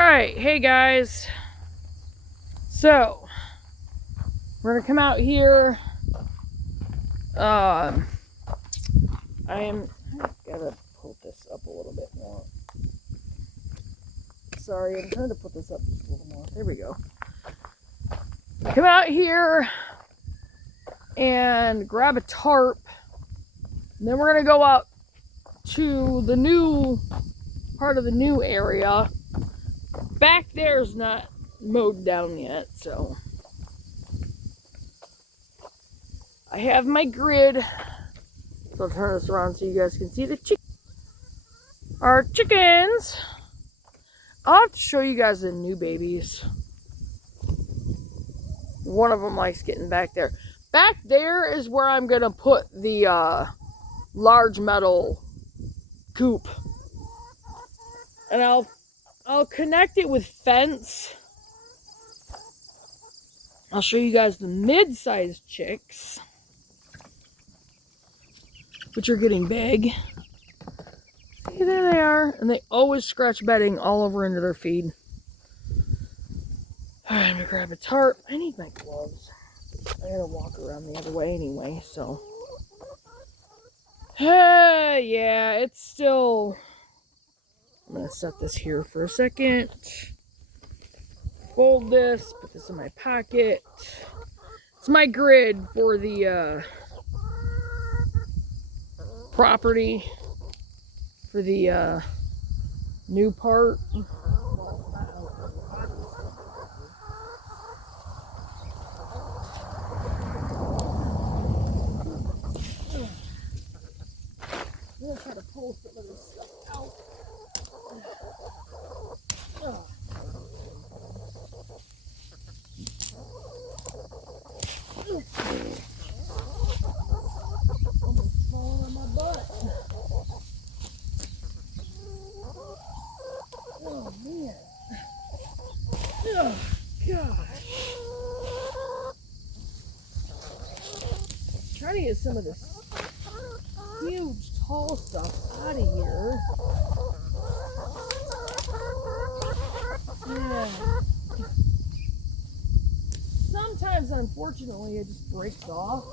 Alright, hey guys. So, we're gonna come out here. I gotta pull this up a little bit more. Sorry, I'm trying to put this up just a little more. There we go. Come out here and grab a tarp. And then we're gonna go out to the new part of the new area. Back there's not mowed down yet, so I have my grid. So I'll turn this around so you guys can see the our chickens. I'll have to show you guys the new babies. One of them likes getting back there. Back there is where I'm gonna put the large metal coop, and I'll connect it with fence. I'll show you guys the mid-sized chicks, which are getting big. See, there they are. And they always scratch bedding all over into their feed. Alright, I'm gonna grab a tarp. I need my gloves. I gotta walk around the other way anyway, so. Yeah, it's still. I'm gonna set this here for a second. Fold this, put this in my pocket. It's my grid for the property for the new part. I'm gonna try to pull some of this stuff out. Almost falling on my butt. Oh man. Oh gosh. Trying to get some of this huge tall stuff out of here. Yeah. Sometimes, unfortunately, it just breaks off.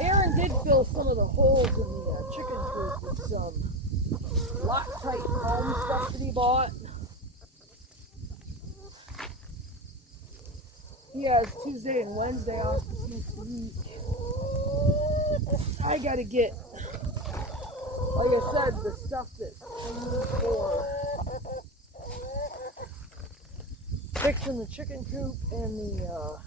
Aaron did fill some of the holes in the chicken coop with some Loctite foam stuff that he bought. He has Tuesday and Wednesday off this next week. I gotta get, like I said, the stuff that I need for fixing the chicken coop and the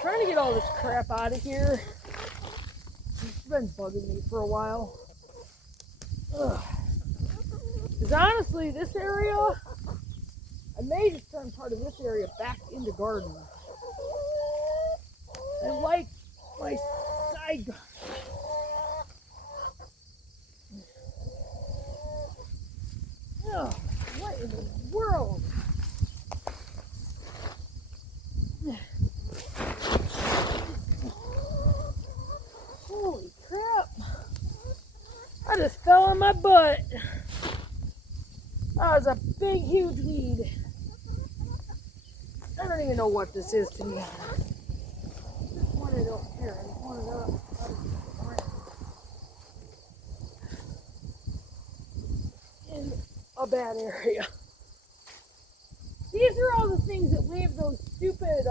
trying to get all this crap out of here. It's been bugging me for a while. Because honestly, this area, I may just turn part of this area back into garden. I like my side garden. Oh, what in the world? Holy crap. I just fell on my butt. That was a big, huge weed. I don't even know what this is, to be honest. This one I don't care. I just want it up. In a bad area. These are all the things that leave those stupid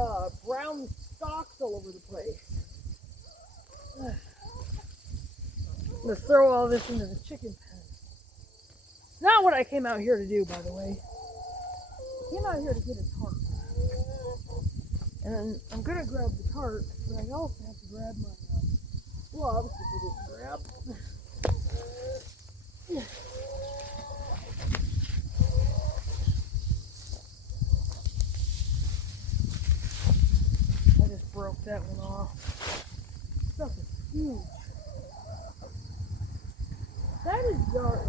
brown stalks all over the place. I'm gonna throw all this into the chicken pen. It's not what I came out here to do, by the way. I came out here to get a tarp. And then I'm gonna grab the tarp, but I also have to grab my gloves, which I didn't grab. I just broke that one off. This stuff is huge. That is yard.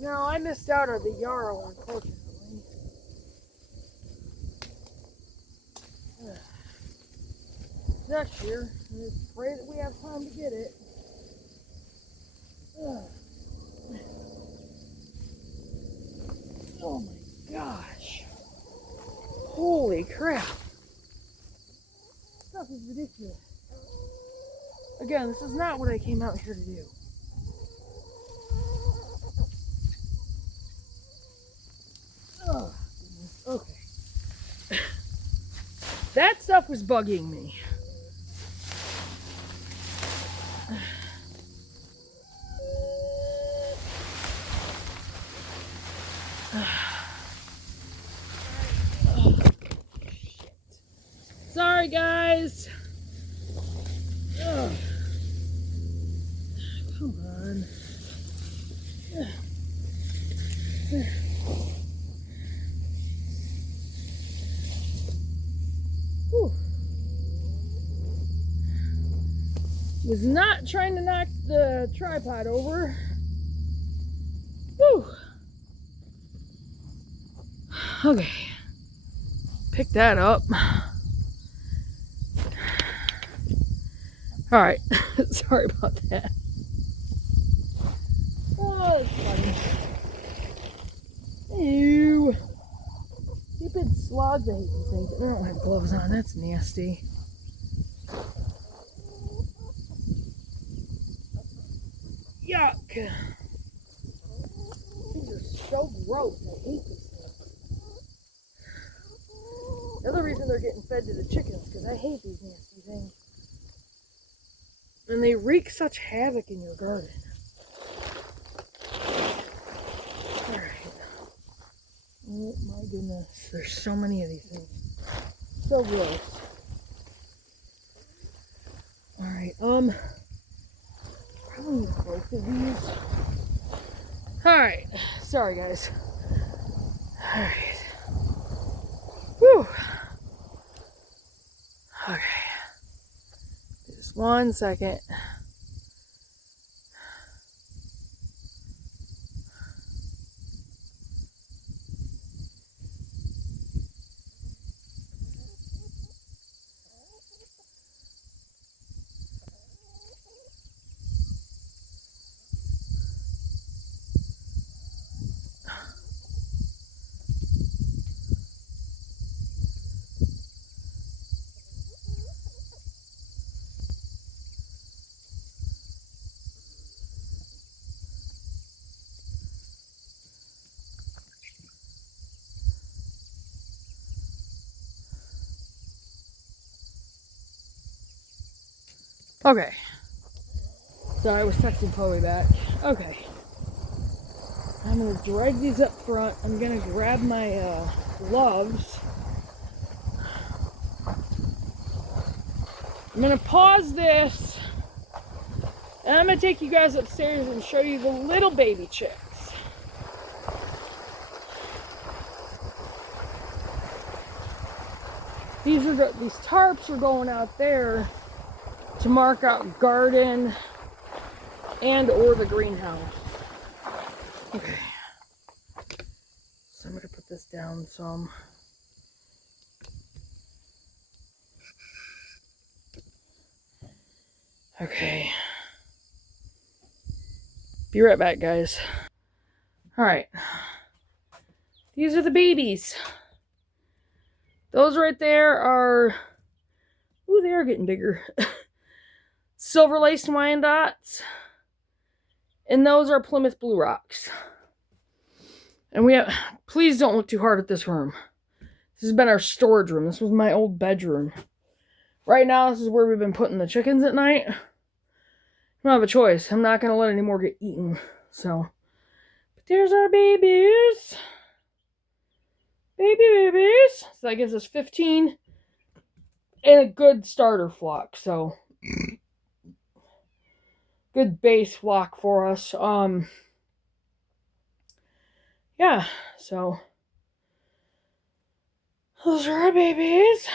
No, I missed out on the yarrow, unfortunately. Next year, let's pray that we have time to get it. Oh my gosh. Holy crap. This stuff is ridiculous. Again, this is not what I came out here to do. Oh, goodness. Okay. That stuff was bugging me. Sorry, guys. Ugh. Come on. Whew. Was not trying to knock the tripod over. Whew. Okay. Pick that up. All right. Sorry about that. Oh, that's funny. Ew. Stupid slugs. I hate these things. I don't have gloves on. That's nasty. Yuck. These are so gross. I hate these things. The other reason they're getting fed to the chickens because I hate these nasty things. And they wreak such havoc in your garden. Alright. Oh my goodness. There's so many of these things. So gross. Alright, probably need both of these. Alright. Sorry guys. Alright. Whew. Okay. Just 1 second. Okay. Sorry, I was texting Chloe back. Okay. I'm going to drag these up front. I'm going to grab my gloves. I'm going to pause this. And I'm going to take you guys upstairs and show you the little baby chicks. These tarps are going out there to mark out garden and or the greenhouse. Okay. So I'm going to put this down some. Okay. Be right back, guys. Alright. These are the babies. Those right there are... Ooh, they are getting bigger. Silver laced Wyandottes. And those are Plymouth Blue Rocks. And we have... Please don't look too hard at this room. This has been our storage room. This was my old bedroom. Right now, this is where we've been putting the chickens at night. I don't have a choice. I'm not going to let any more get eaten. So, but there's our babies. Babies. So that gives us 15 and a good starter flock. So, good base flock for us. Yeah. So, those are our babies.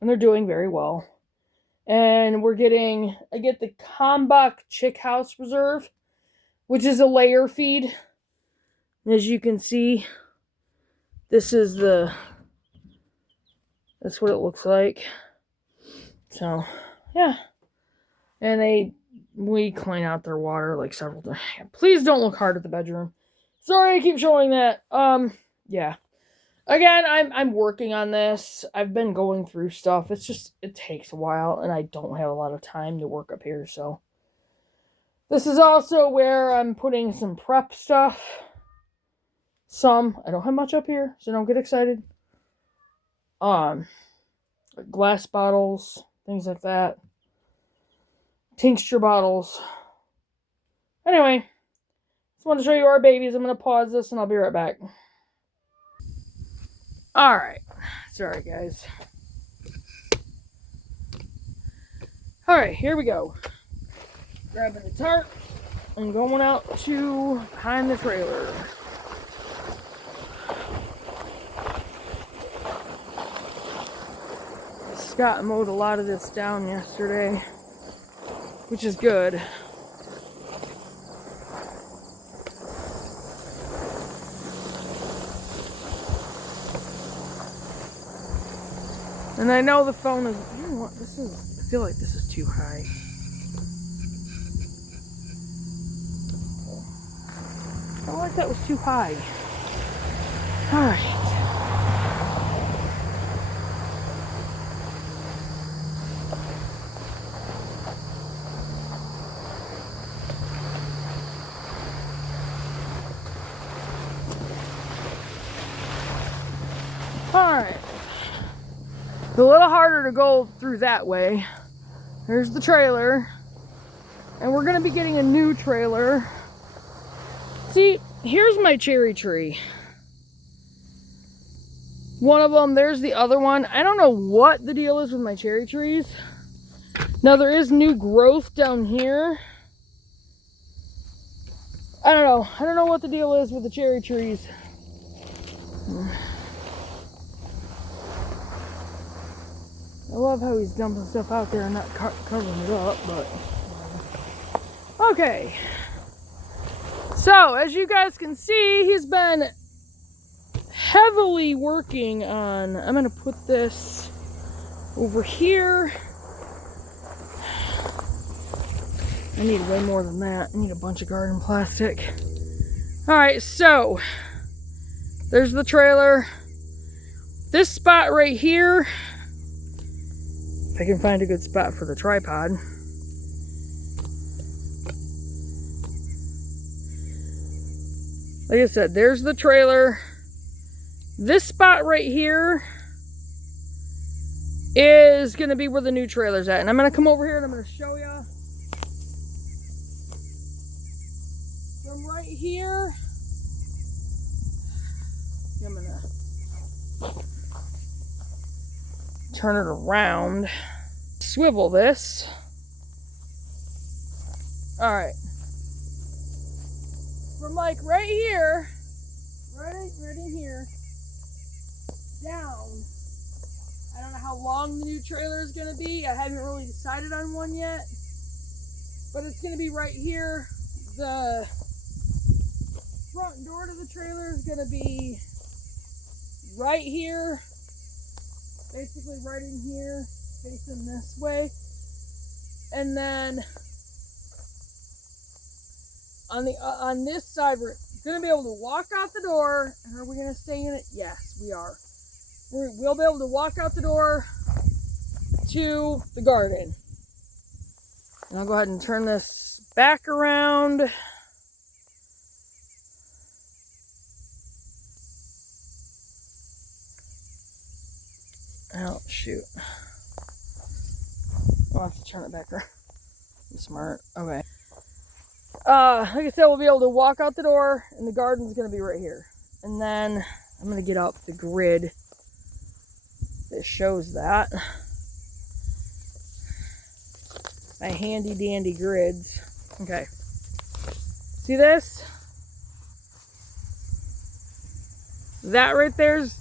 And they're doing very well. And I get the Kalmbach Chick House Reserve. which is a layer feed. And as you can see, this is that's what it looks like. So, yeah. And we clean out their water like several times. Please don't look hard at the bedroom. Sorry I keep showing that. Yeah. Again, I'm working on this. I've been going through stuff. It takes a while, and I don't have a lot of time to work up here, so. This is also where I'm putting some prep stuff. I don't have much up here, so don't get excited. Like glass bottles, things like that. Tincture bottles. Anyway, just wanted to show you our babies. I'm going to pause this, and I'll be right back. Alright, sorry guys. Alright, here we go. Grabbing the tarp and going out to behind the trailer. Scott mowed a lot of this down yesterday, which is good. And I know the phone is, you know what, I feel like this is too high. I felt like that was too high. Alright. Alright. It's a little harder to go through that way. There's the trailer. And we're going to be getting a new trailer. See, here's my cherry tree. One of them, there's the other one. I don't know what the deal is with my cherry trees. Now, there is new growth down here. I don't know. I don't know what the deal is with the cherry trees. I love how he's dumping stuff out there and not covering it up, but... Okay. So, as you guys can see, he's been heavily working on... I'm going to put this over here. I need way more than that. I need a bunch of garden plastic. Alright, so... There's the trailer. This spot right here... If I can find a good spot for the tripod. Like I said, there's the trailer. This spot right here is going to be where the new trailer's at. And I'm going to come over here and I'm going to show you. From right here, I'm going to turn it around, swivel this. Alright. From like right here, right in here, down. I don't know how long the new trailer is going to be. I haven't really decided on one yet. But it's going to be right here. The front door to the trailer is going to be right here. Basically right in here, facing this way. And then on this side, we're going to be able to walk out the door. And are we going to stay in it? Yes, we are. We'll be able to walk out the door to the garden. And I'll go ahead and turn this back around. Oh, shoot. I'll have to turn it back around. I'm smart. Okay. Like I said, we'll be able to walk out the door, and the garden's going to be right here. And then I'm going to get up the grid that shows that. My handy dandy grids. Okay. See this? That right there's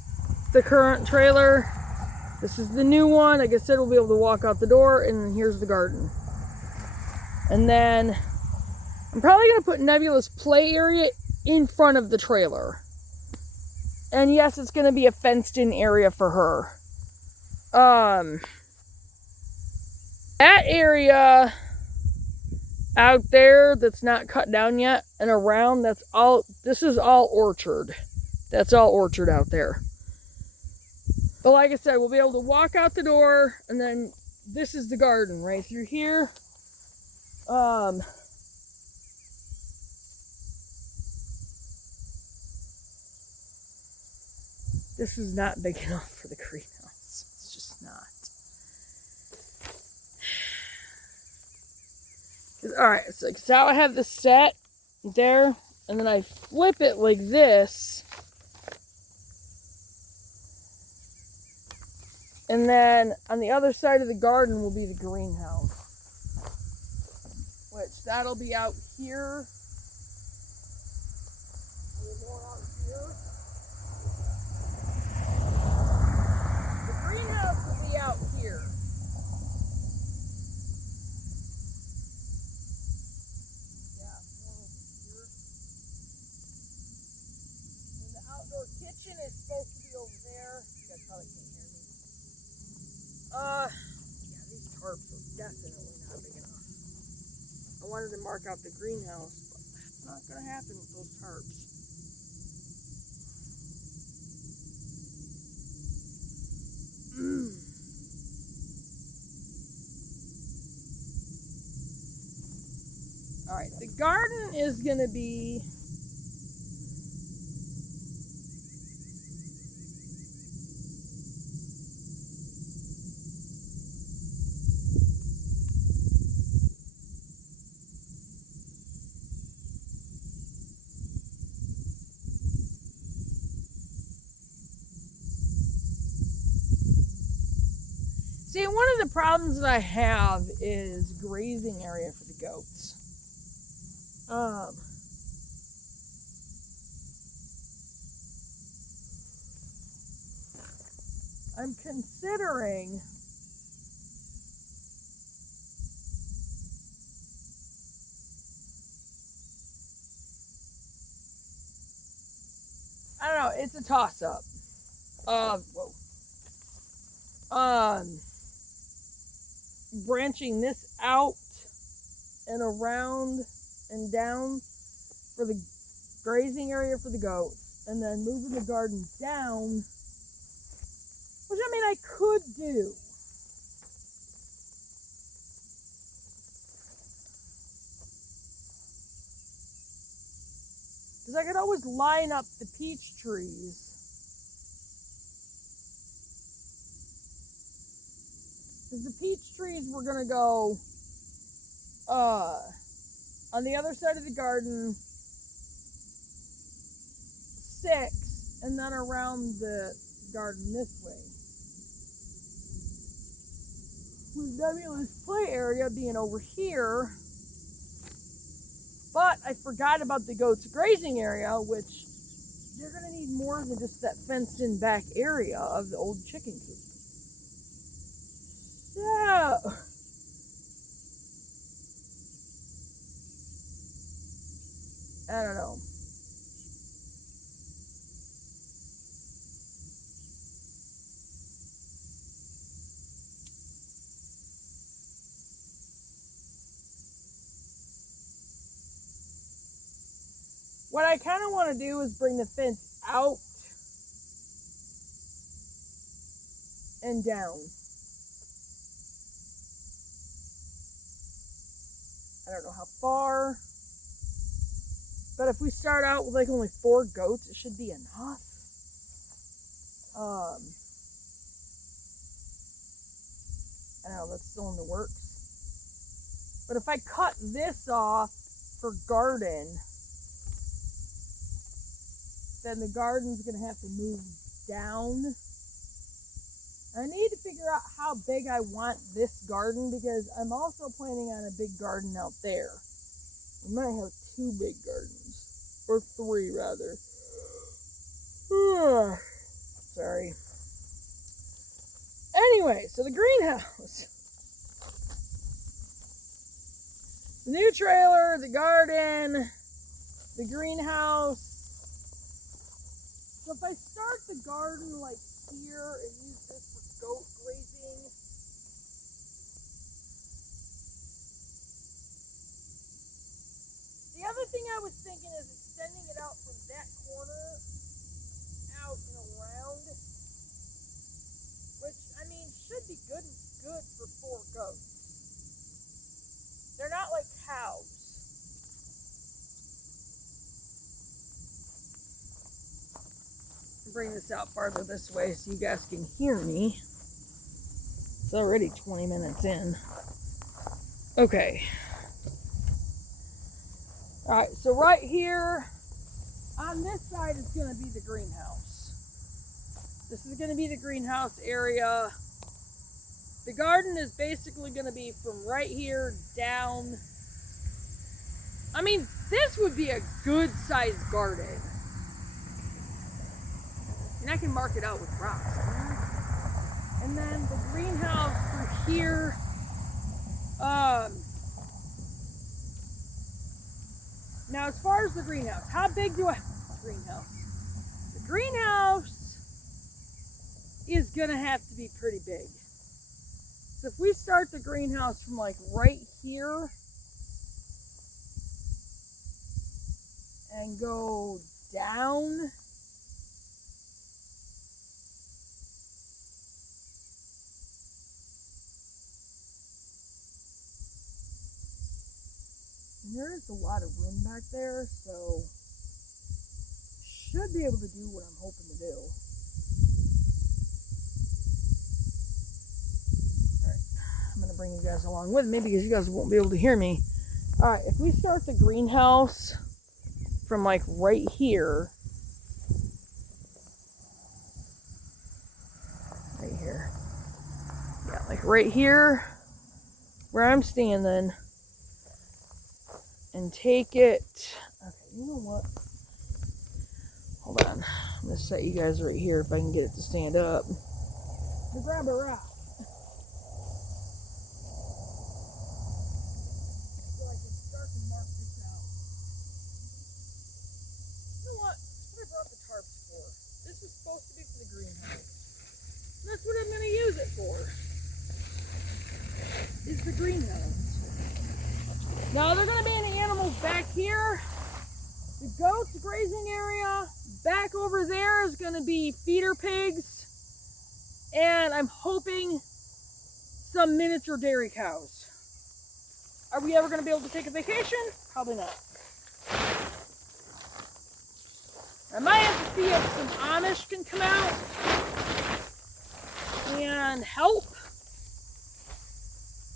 the current trailer. This is the new one. Like I said, we'll be able to walk out the door, and then here's the garden. And then I'm probably going to put Nebula's play area in front of the trailer. And yes, it's going to be a fenced-in area for her. That area out there that's not cut down yet and around, this is all orchard. That's all orchard out there. But like I said, we'll be able to walk out the door, and then this is the garden right through here. This is not big enough for the greenhouse. It's just not. Alright, so now I have this set there, and then I flip it like this. And then on the other side of the garden will be the greenhouse. Which that'll be out here. The greenhouse will be out here. Yeah, one over here. And the outdoor kitchen is supposed to be over there. You guys probably can't hear me. Yeah, these tarps are definitely not big enough. I wanted to mark out the greenhouse, but that's not going to happen with those tarps. Alright, the garden is going to be... See, one of the problems that I have is grazing area for the goats. I'm considering I don't know, it's a toss-up. Branching this out and around and down for the grazing area for the goats, and then moving the garden down, which I mean I could do. Because I could always line up the peach trees. Because the peach trees were going to go on the other side of the garden 6, and then around the garden this way. With Nebula's play area being over here. But I forgot about the goats' grazing area, which they're going to need more than just that fenced-in back area of the old chicken coop. So, I don't know. What I kind of want to do is bring the fence out and down. I don't know how far, but if we start out with like only 4 goats, it should be enough. I don't know, that's still in the works. But if I cut this off for garden, then the garden's going to have to move down. I need to figure out how big I want this garden, because I'm also planning on a big garden out there. We might have 2 big gardens, or 3 rather. Sorry. Anyway, so the greenhouse. The new trailer, the garden, the greenhouse. So if I start the garden like here and use this for goat grazing, the other thing I was thinking is extending it out from that corner out and around, which I mean should be good for 4 goats. They're not like cows. Bring this out farther this way so you guys can hear me. It's already 20 minutes in. Okay. Alright, so right here on this side is going to be the greenhouse. This is going to be the greenhouse area. The garden is basically going to be from right here down. I mean, this would be a good sized garden. And I can mark it out with rocks. And then the greenhouse through here. Now as far as the greenhouse, how big do I want the greenhouse? The greenhouse is gonna have to be pretty big. So if we start the greenhouse from like right here and go down, and there is a lot of room back there, so should be able to do what I'm hoping to do. Alright, I'm going to bring you guys along with me because you guys won't be able to hear me. Alright, if we start the greenhouse from like right here, yeah, like right here where I'm standing, and take it, okay, you know what, hold on, I'm going to set you guys right here if I can get it to stand up, to grab a rock, so I can start to mark this out. You know what, that's what I brought the tarps for. This was supposed to be for the greenhouse. That's what I'm going to use it for, is the greenhouse. Now they're going to be any animals back here. The goats grazing area. Back over there is going to be feeder pigs. And I'm hoping some miniature dairy cows. Are we ever going to be able to take a vacation? Probably not. I might have to see if some Amish can come out and help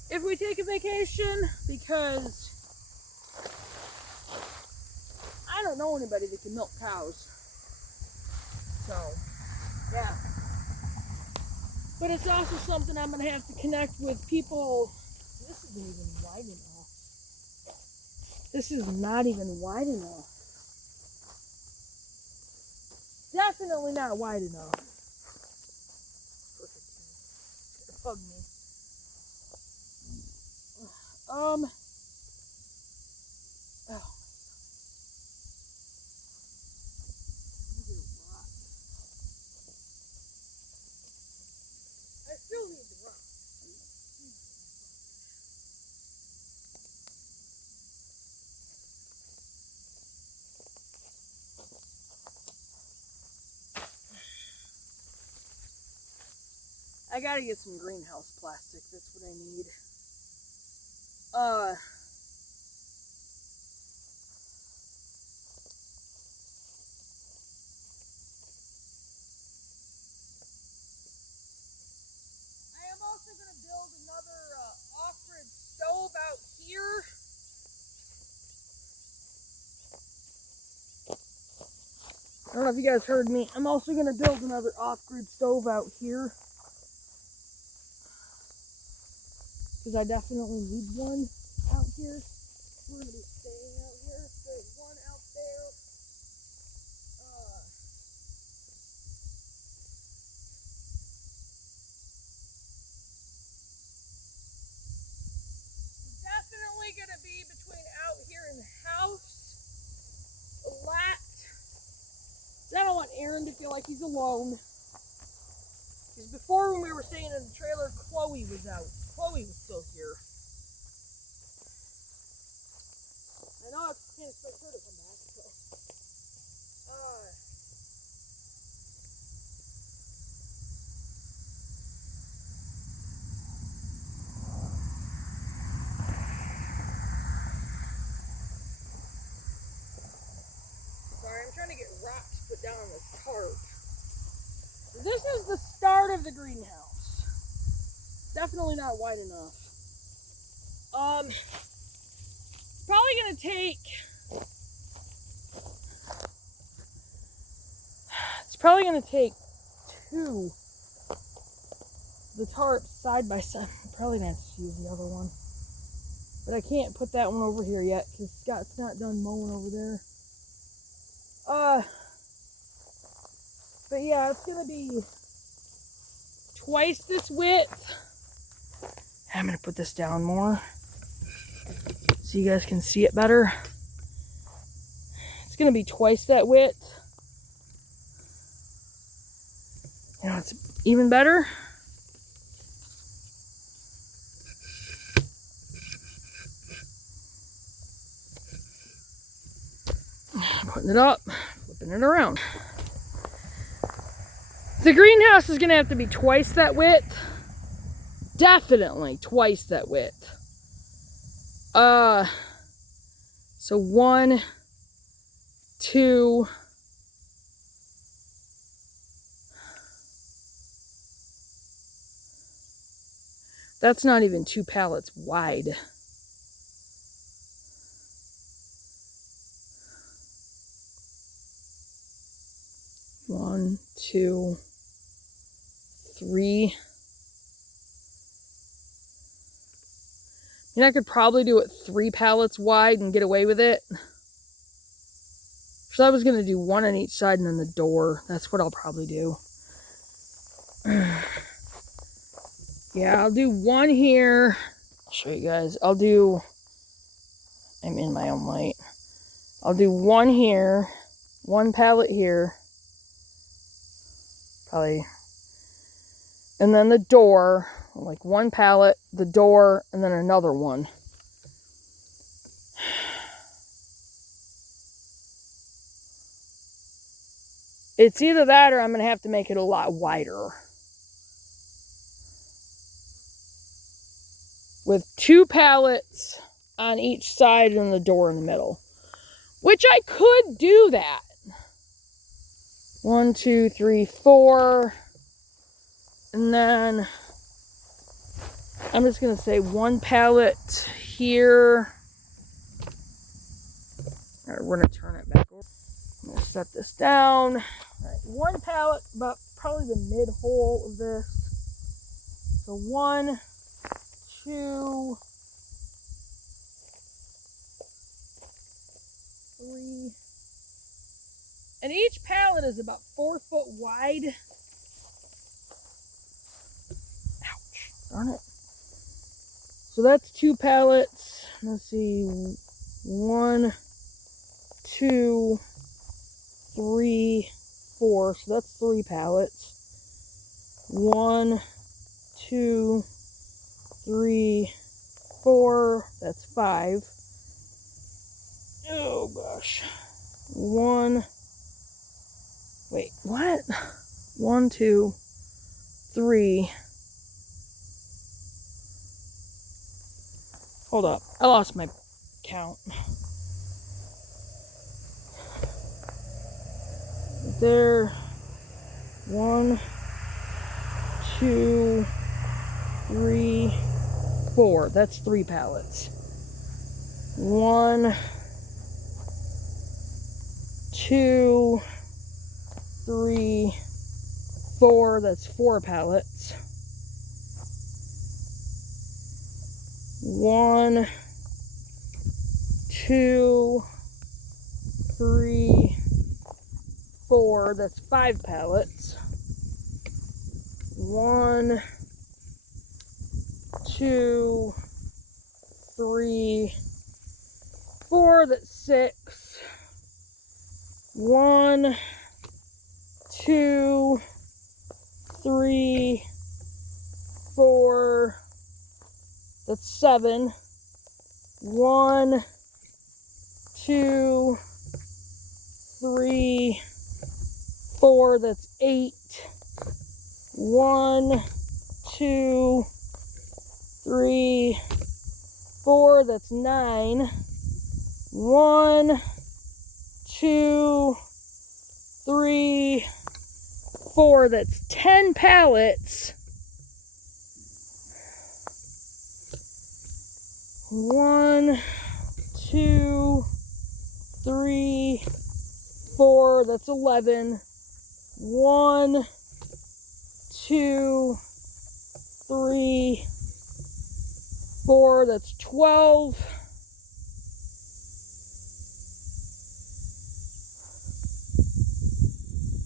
if we take a vacation, because I don't know anybody that can milk cows. So, yeah. But it's also something I'm going to have to connect with people. This isn't even wide enough. This is not even wide enough. Definitely not wide enough. Perfect. It's gonna bug me. Oh. I still need the rock. I gotta get some greenhouse plastic. That's what I need. I am also going to build another off-grid stove out here. I don't know if you guys heard me. I'm also going to build another off-grid stove out here, because I definitely need one out here. We're going to be staying out here. There's one out there. Definitely going to be between Aaron to feel like he's alone. Because before, when we were staying in the trailer, Chloe was out. Chloe was still here. I know I can't expect her to come back, so. Sorry, I'm trying to get rocks put down on this tarp. This is the start of the greenhouse. Definitely not wide enough. It's probably gonna take. It's probably gonna take two. The tarps side by side. I'm probably gonna have to use the other one, but I can't put that one over here yet because Scott's not done mowing over there. But yeah, it's gonna be twice this width. I'm gonna put this down more so you guys can see it better. It's gonna be twice that width. You know, it's even better. Putting it up, flipping it around. The greenhouse is gonna have to be twice that width. Definitely twice that width. So 1, 2, that's not even 2 pallets wide. One, 2, 3. And I could probably do it 3 pallets wide and get away with it. So I was going to do 1 on each side and then the door. That's what I'll probably do. Yeah, I'll do 1 here. I'll show you guys. I'm in my own light. I'll do 1 here, 1 pallet here. Probably. And then the door, like 1 pallet, the door, and then another one. It's either that or I'm going to have to make it a lot wider. With 2 pallets on each side and the door in the middle. Which I could do that. 1, 2, 3, 4. And then I'm just going to say 1 pallet here. All right, we're going to turn it back over. I'm going to set this down. All right, 1 pallet, about probably the mid hole of this. So 1, 2, 3. And each pallet is about 4 foot wide. Ouch, darn it. So that's 2 pallets. Let's see. 1, 2, 3, 4. So that's 3 pallets. 1, 2, 3, 4. That's 5. Oh gosh. 1. Wait, what? 1, 2, 3. Hold up. I lost my count. There. 1, 2, 3, 4. That's 3 pallets. 1, 2, 3, 4. That's 4 pallets. 1, 2, 3, 4. That's 5 pallets. 1, 2, 3, 4. That's 6. 1, 2, 3, 4, that's 7. 1, 2, 3, 4, that's 8. 1, 2, 3, 4, that's 9. 1, 2, 3, 4, that's 10 pallets. 1, 2, 3, 4, that's 11. 1, 2, 3, 4, that's 12.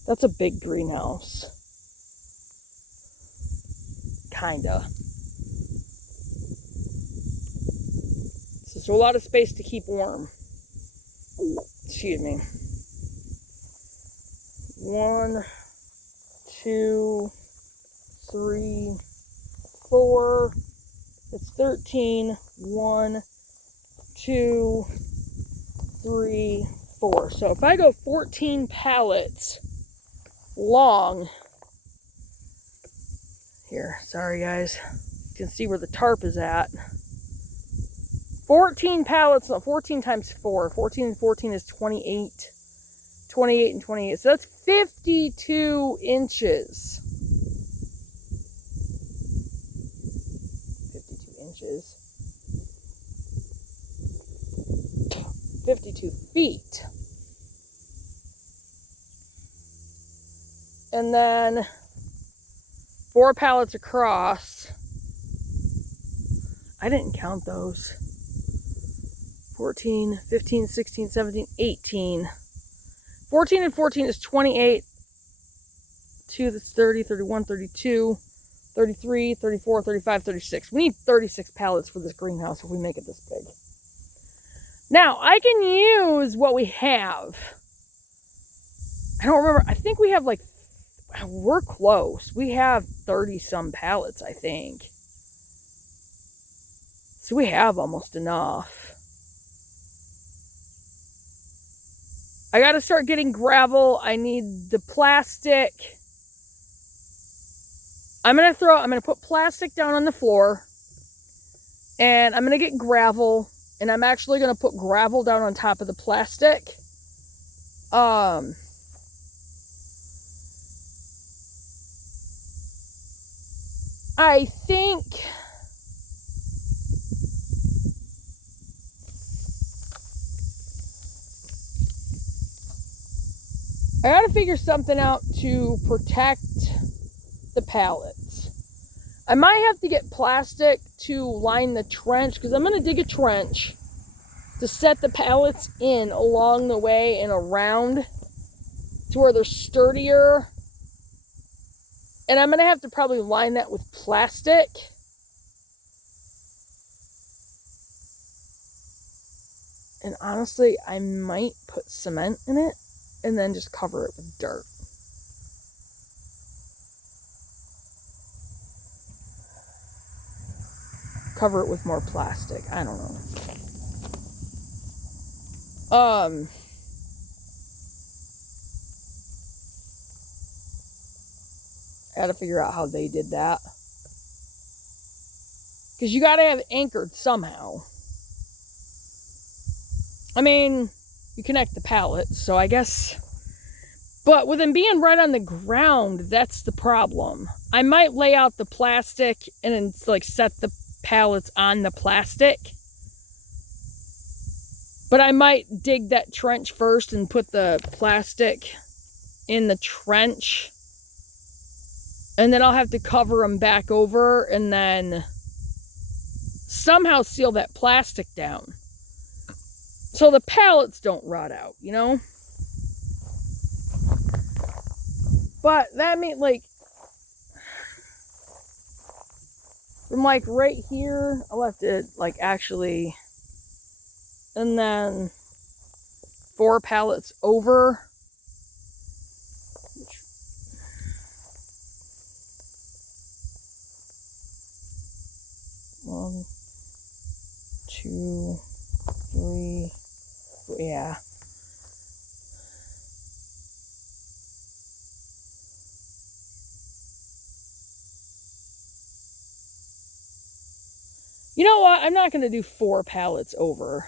That's a big greenhouse. Kinda. So a lot of space to keep warm. Excuse me. 1, 2, 3, 4. It's 13. 1, 2, 3, 4. So if I go 14 pallets long, here, sorry guys, you can see where the tarp is at. 14 pallets, 14 times 4. 14 and 14 is 28. 28 and 28. So that's 52 inches. 52 inches. 52 feet. And then 4 pallets across. I didn't count those. 14, 15, 16, 17, 18. 14 and 14 is 28. 2, that's 30, 31, 32, 33, 34, 35, 36. We need 36 pallets for this greenhouse if we make it this big. Now, I can use what we have. I don't remember. I think we have like, we're close. We have 30 some pallets, I think. So we have almost enough. I got to start getting gravel. I need the plastic. I'm going to put plastic down on the floor. And I'm going to get gravel. And I'm actually going to put gravel down on top of the plastic. I think I gotta figure something out to protect the pallets. I might have to get plastic to line the trench, because I'm gonna dig a trench to set the pallets in along the way and around to where they're sturdier. And I'm gonna have to probably line that with plastic. And honestly, I might put cement in it and then just cover it with dirt. Cover it with more plastic. I don't know. I gotta figure out how they did that. Because you gotta have it anchored somehow. I mean, you connect the pallets, so I guess. But with them being right on the ground, that's the problem. I might lay out the plastic and then like set the pallets on the plastic. But I might dig that trench first and put the plastic in the trench. And then I'll have to cover them back over and then somehow seal that plastic down. So the pallets don't rot out, you know? But that means like, from like right here, I'll have to like actually, and then 4 pallets over. 1, 2, 3, yeah. You know what? I'm not going to do 4 pallets over.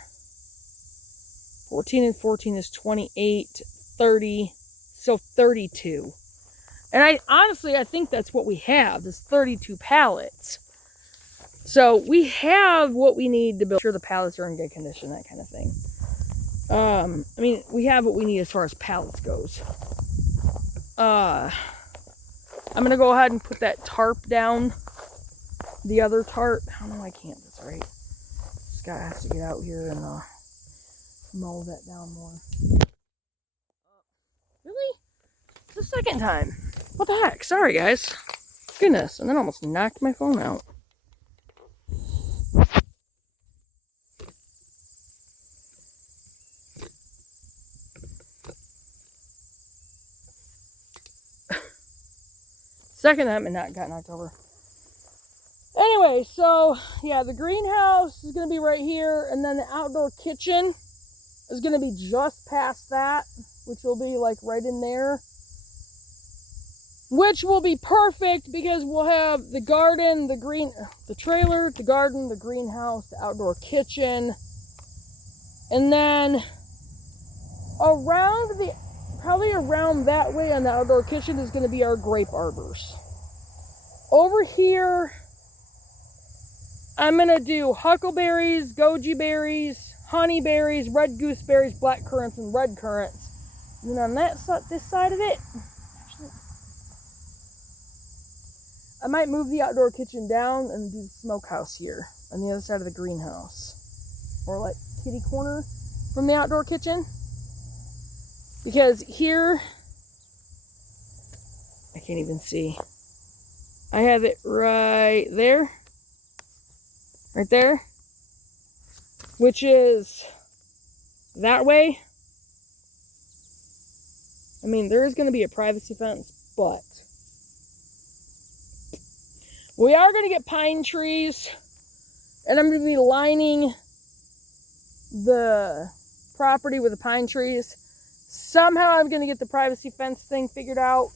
14 and 14 is 28, 30, so 32. And I think that's what we have, is 32 pallets. So we have what we need to build sure the pallets are in good condition, that kind of thing. I mean, we have what we need as far as pallets goes. I'm going to go ahead and put that tarp down. The other tarp. I don't know why I can't. That's right. This guy has to get out here and mow that down more. Really? It's the second time. What the heck? Sorry, guys. Goodness. And then almost knocked my phone out. Second time and not got knocked over. Anyway, so yeah, the greenhouse is going to be right here, and then the outdoor kitchen is going to be just past that, which will be like right in there, which will be perfect because we'll have the garden, the trailer, the garden, the greenhouse, the outdoor kitchen, and then probably around that way on the outdoor kitchen is going to be our grape arbors. Over here, I'm going to do huckleberries, goji berries, honeyberries, red gooseberries, black currants, and red currants. And then on this side of it, I might move the outdoor kitchen down and do the smokehouse here on the other side of the greenhouse. Or like kitty corner from the outdoor kitchen. Because here, I can't even see. I have it right there. Right there, which is that way. I mean, there is going to be a privacy fence, but we are going to get pine trees, and I'm going to be lining the property with the pine trees. Somehow I'm going to get the privacy fence thing figured out.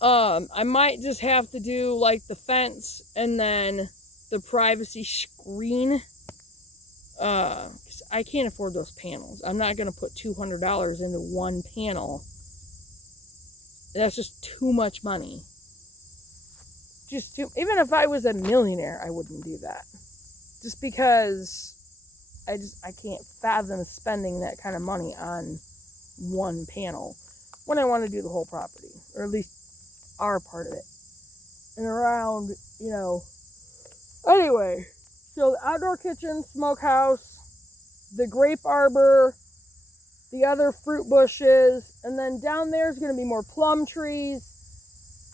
I might just have to do like the fence and then the privacy screen, because I can't afford those panels. I'm not going to put $200 into one panel. That's just too much money. Even if I was a millionaire, I wouldn't do that. Just because I can't fathom spending that kind of money on one panel when I want to do the whole property, or at least our part of it. And around, you know. Anyway, so the outdoor kitchen, smokehouse, the grape arbor, the other fruit bushes, and then down there is going to be more plum trees.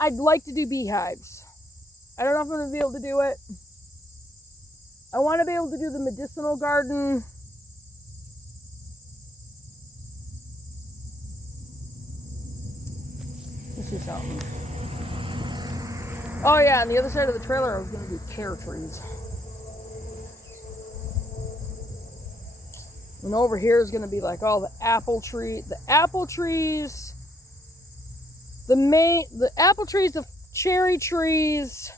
I'd like to do beehives. I don't know if I'm going to be able to do it. I want to be able to do the medicinal garden. Let's see something. Oh yeah, on the other side of the trailer, I was going to do pear trees. And over here is going to be like all the apple trees, the cherry trees.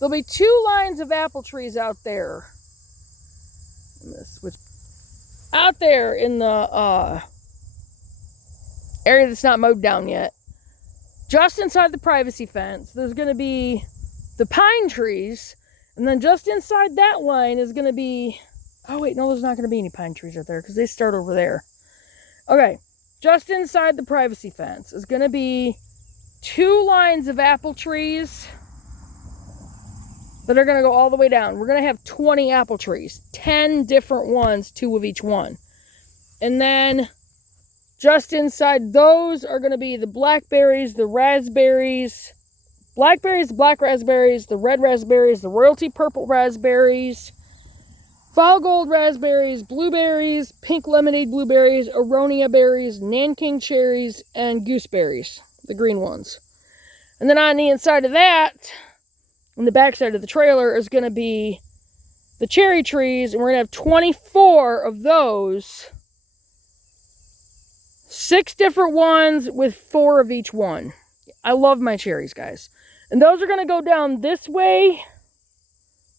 There'll be 2 lines of apple trees out there. I'm going to switch. Out there in the area that's not mowed down yet. Just inside the privacy fence, there's going to be the pine trees. And then just inside that line is going to be... Oh, wait, no, there's not going to be any pine trees right there because they start over there. Okay, just inside the privacy fence is going to be 2 lines of apple trees that are going to go all the way down. We're going to have 20 apple trees, 10 different ones, 2 of each one. And then just inside those are going to be the blackberries, the raspberries, blackberries, the black raspberries, the red raspberries, the royalty purple raspberries, fall gold raspberries, blueberries, pink lemonade blueberries, aronia berries, nanking cherries, and gooseberries, the green ones. And then on the inside of that on the backside of the trailer is going to be the cherry trees, and we're going to have 24 of those. 6 different ones with 4 of each one. I love my cherries, guys. And those are going to go down this way.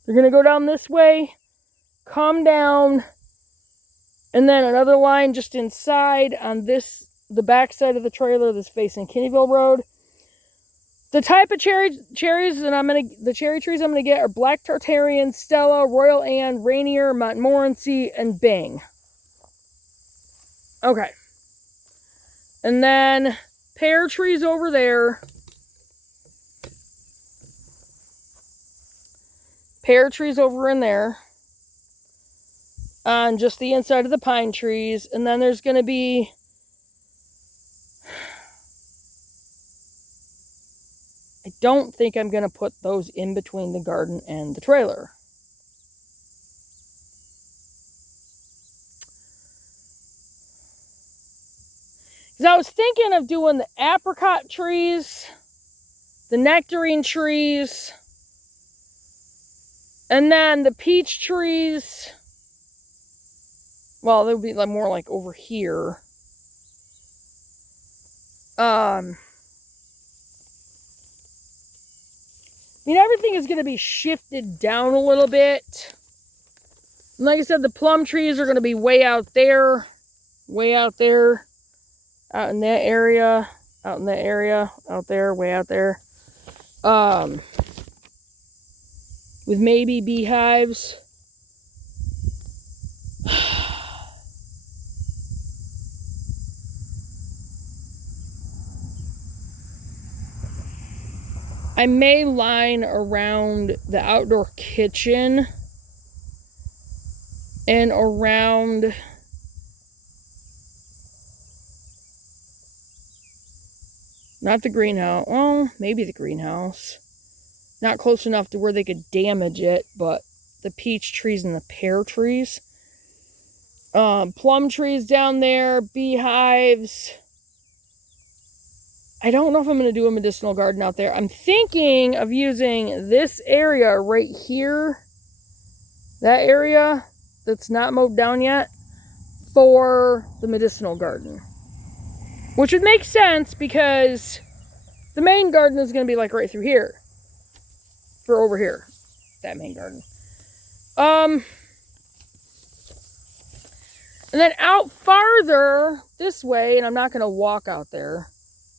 They're going to go down this way, come down, and then another line just inside on this, the back side of the trailer that's facing Kinneyville Road. The type of cherries that the cherry trees I'm going to get are Black Tartarian, Stella, Royal Anne, Rainier, Montmorency, and Bing. Okay. And then pear trees over there. Pear trees over in there. On just the inside of the pine trees. And then there's going to be... I don't think I'm going to put those in between the garden and the trailer. Because I was thinking of doing the apricot trees, the nectarine trees, and then the peach trees. Well, they would be like more like over here. I mean, everything is going to be shifted down a little bit. And like I said, the plum trees are going to be way out there. Way out there. Out in that area. Out in that area. Out there. Way out there. With maybe beehives. I may line around the outdoor kitchen and around not the greenhouse. Well, maybe the greenhouse. Not close enough to where they could damage it, but the peach trees and the pear trees. Plum trees down there, beehives. I don't know if I'm going to do a medicinal garden out there. I'm thinking of using this area right here, that area that's not mowed down yet, for the medicinal garden. Which would make sense because the main garden is going to be like right through here. For over here, that main garden. And then out farther this way, and I'm not going to walk out there,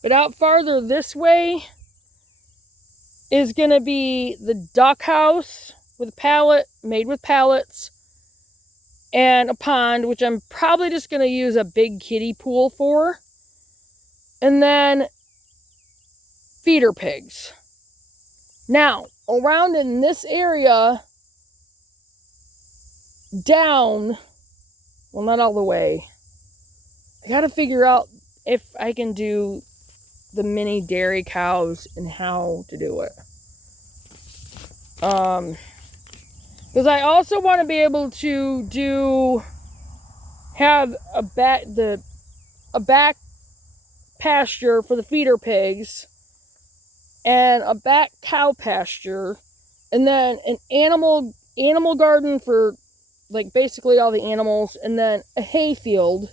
but out farther this way is going to be the duck house with a pallet, made with pallets, and a pond, which I'm probably just going to use a big kiddie pool for. And then feeder pigs. Now, around in this area, down, well, not all the way, I got to figure out if I can do the mini dairy cows and how to do it. Because I also want to be able to have a back pasture for the feeder pigs and a back cow pasture, and then an animal garden for like basically all the animals, and then a hay field.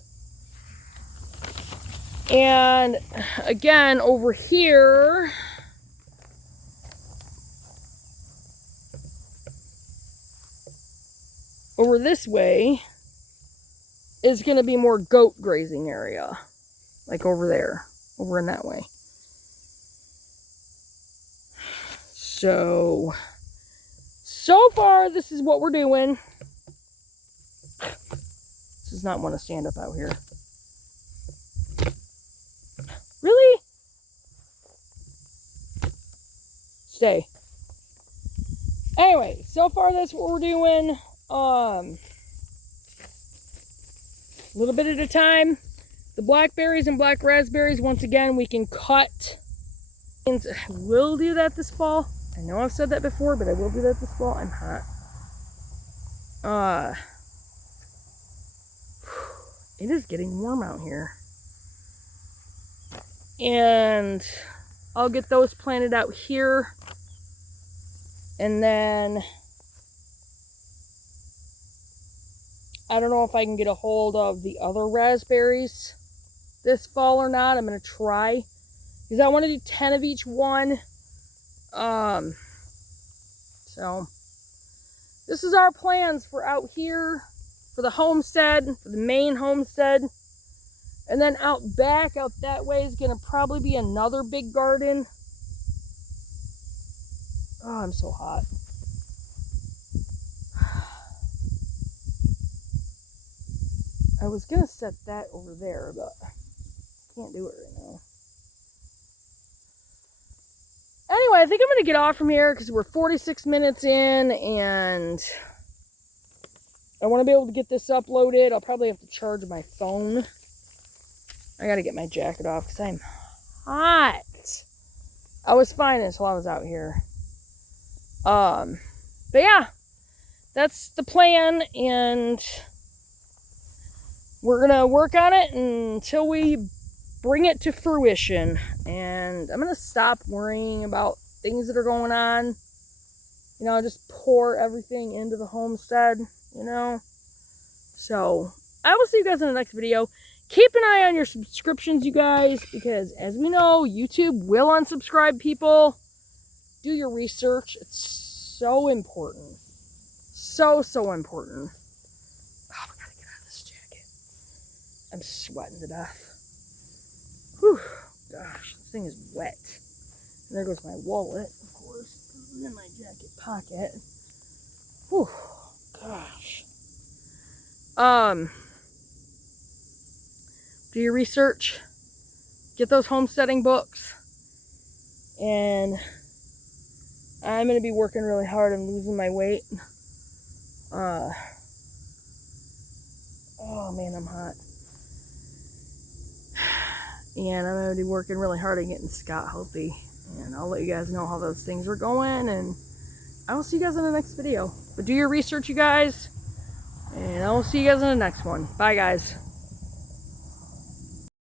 And again, over here, over this way, is going to be more goat grazing area. Like over there, over in that way. So far, this is what we're doing. This does not want to stand up out here. Really? Stay. Anyway, so far that's what we're doing. A little bit at a time. The blackberries and black raspberries, once again, we can cut. I will do that this fall. I know I've said that before, but I will do that this fall. I'm hot. It is getting warm out here. And I'll get those planted out here. And then I don't know if I can get a hold of the other raspberries this fall or not. I'm going to try, because I want to do 10 of each one. So this is our plans for out here, for the homestead, for the main homestead. And then out back, out that way, is going to probably be another big garden. Oh, I'm so hot. I was going to set that over there, but can't do it right now. Anyway, I think I'm going to get off from here because we're 46 minutes in and I want to be able to get this uploaded. I'll probably have to charge my phone. I got to get my jacket off because I'm hot. I was fine until I was out here. But yeah, that's the plan, and we're going to work on it until we bring it to fruition. And I'm going to stop worrying about things that are going on. You know, just pour everything into the homestead, you know. So I will see you guys in the next video. Keep an eye on your subscriptions, you guys, because as we know, YouTube will unsubscribe people. Do your research. It's so important. So, so important. Oh, we gotta get out of this jacket. I'm sweating to death. Whew. Gosh, this thing is wet. And there goes my wallet, of course. It's in my jacket pocket. Whew. Gosh. Do your research. Get those homesteading books. And I'm going to be working really hard and losing my weight. Oh man, I'm hot. And I'm going to be working really hard at getting Scott healthy. And I'll let you guys know how those things are going. And I will see you guys in the next video. But do your research, you guys. And I will see you guys in the next one. Bye, guys.